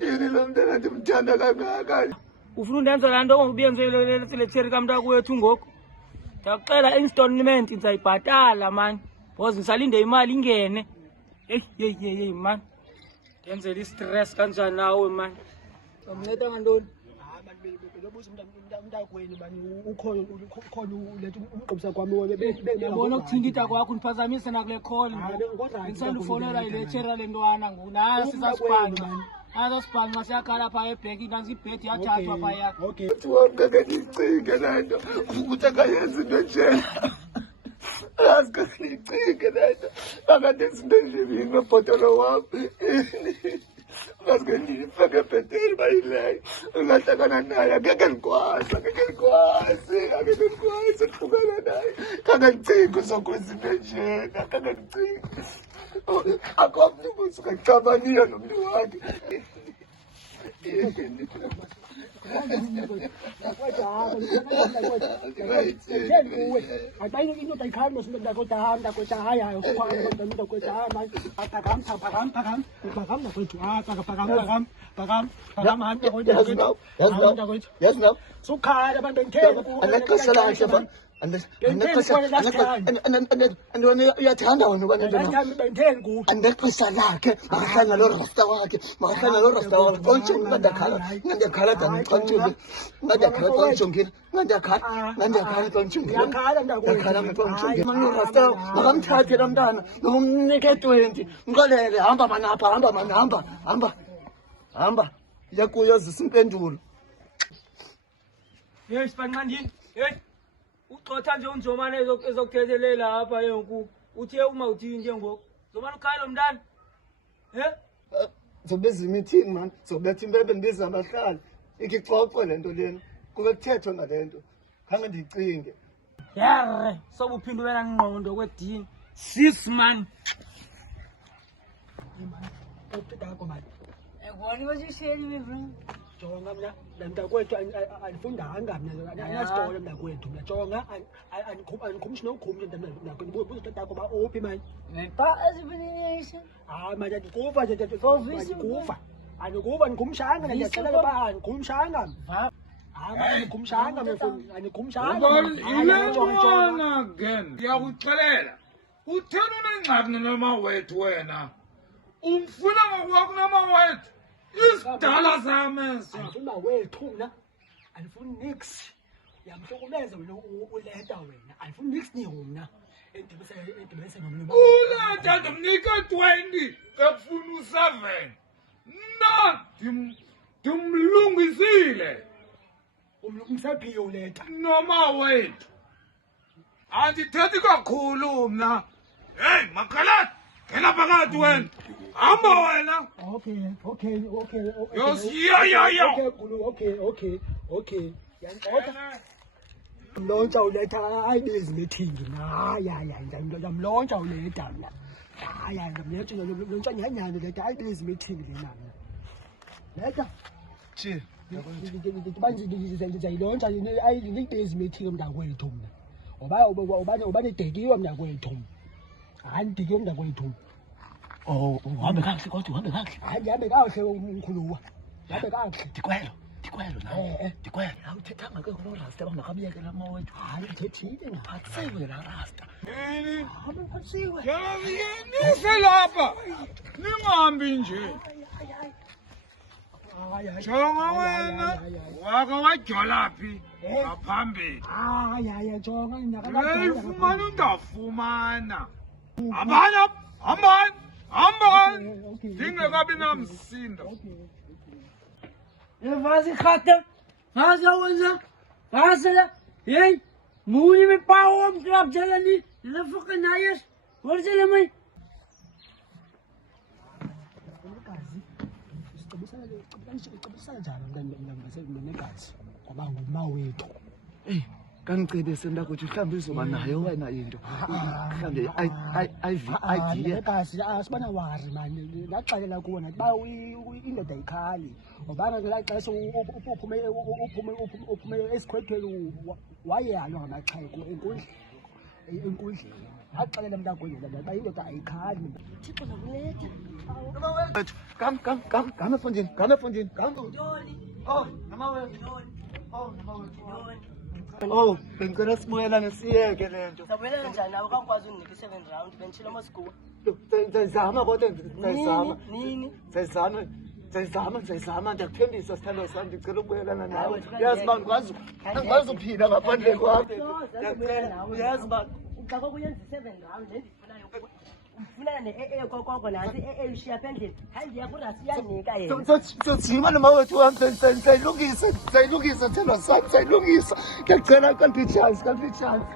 Yini lo mntana ndimthanda kangaka. Ufuna undenza laa nto ongubiyenzele cherry kamntakwethu ngoku. Ndiyakuxela installment ndizayibhatala mani. Because ndisalinde imali ingene. Yeyi mani. Ndenzela i-stress kanjani nawe mani. Uzamnceda ngantoni? Belobuza umntakwenu bani ukhona uletha umgqibisa kwami Yabona ukuthingitha kwakho undiphazamise nakule call. Ngisanda ufonela ile cherry le ntwana ngoku. Nayo sisasibhanqa. Asasibhanqa siyakhala phaa ebheki nansi ibhedi yathathwa phaa yakho. Okay. Ngeke ndicinge laa nto ukuthi akayenzi into njena. Ngeke ndicinge laa nto akandenzi into njebini nobhotolo wam. Ngeke ndiyifake ebhetini bayileyo. Ungahlangana naye ngeke ndikwazi ukuhlukana naye. Ngeke ndicinge uzokwenza into njena. Ngeke ndicinge. Akomnye usuke ecabaniya nomntu wakhe. Uyathanda wena uba nento andexesha lakhe makahlala lo rasta wakhe ngandiyakhala ndandixantshile rasta makamthathe laa mntana nomnike 20 mxolele hamba manapha hamba yakuyozisa impendulo. Hey sibanqandini. Hey. Uxotha nje unjomane ezokuthethelela apha yenku. Uthe uma uthini nje ngoku. Zomana ukhaya lo mntana. Zobiza imithini man, zobetha impempe ndibiza abahlali. Ikixoxe le nto lena. Kube kuthethwa ngale nto. Khange ndicinge. Yarre, sobe uphinde ube nangqondo kwedini. Sis man. Ekubona kwesisheli bevini. Jonga mna mntakwethu anifundanga mna anasikole mntakwethu mna jonga anikhumshi nokhumshi mntakwethu bubuza tatakho ba ophi manje Nepa ezibiniyeshe. manje ndikuva nje ndikuva anikuva nikhumshanga ndiyacela ba anikhumshanga anikhumshanga mfowethu anikhumshanga Ilentwana again ndiyakuxelela uthena unengxaki noma wethu wena umfuna ngokwakho noma wethu isidala samenza andifuna wethu mna andifuni nix uyamhlukumeza wena uleta wena andifuni nix nihumna endibese nomntu uleta ndimnika 20 kafuna u7 ndimlungisile umsaphiwe uleta noma wethu andithethi kakhulu mna hey makhalati ngena phakathi wena hamba wena okay okay yanqoka mlontsha uletha ayibizi meeting ndamlontsha uleta mna ndamlontsha nyanyana leta ayibizi meeting lena mna leta Chi. ndizayilontsha ayibizi meeting mntakwethu mna ubane dekiwe mntakwethu hayi ndidikiwe mntakwethu Uhambe kakuhle kodwa uhambe kakuhle. hayi ndihambe kakuhle umkhuluwa ndihambe kakuhle Dikwelo nawe. Dikwelo. Awuthethanga ke kulo rasta bangakamyeke la mawethu. hayi ndithethile Ngaphatsiwe la rasta. ngaphatsiwe nise lapha ningahambi nje jonga wena wake wajola phi ngaphambili jonga uyifumana undafumana hambani ndingekabi namsindo Vas y jata. Vas a wenza. Vas a. Hey. Muni me pao am club jalani. La fucking nayas. Where's the money? sicebisa njani mntangazi ngoba ngumawethu Kangicebise mntakwethu mhlawumbe izoba nayo wena into. Mhlawumbe idea. Kasi asibana wari mani ngaxelela kuwona ba indoda ikhali ngoba ngelaa xesha uphume esikhwethweni wayalwa ngamaxhego enkundleni ngaxelela mntakwethu ba indoda ayikhali Thixo nokuletha Come efondini, come. Oh, namawethu. Oh, bengicela sibuyelane siyeke lento. Sabuyelana njani nawe kakwazi unginika i7 round bentshilo masikhuwa. Sayizama kodwa sayizama. Nini? Sayizama ndiyakuthembisa sithando sami ndicela ukubuyelana nawe. Yazi uba andikwazi uphila ngaphandle kwakho. Yazi uba Xa kokuyenza i7 round endifunayo ufuna ne-AA kokoko nansi i-AA ushiya apha endlini. Hayi ndiyakurasi iyanika yena. Siyojima nomawethu wam sayilungisa thando sami sayilungisa. Ndiyacela kaliphi itshansi.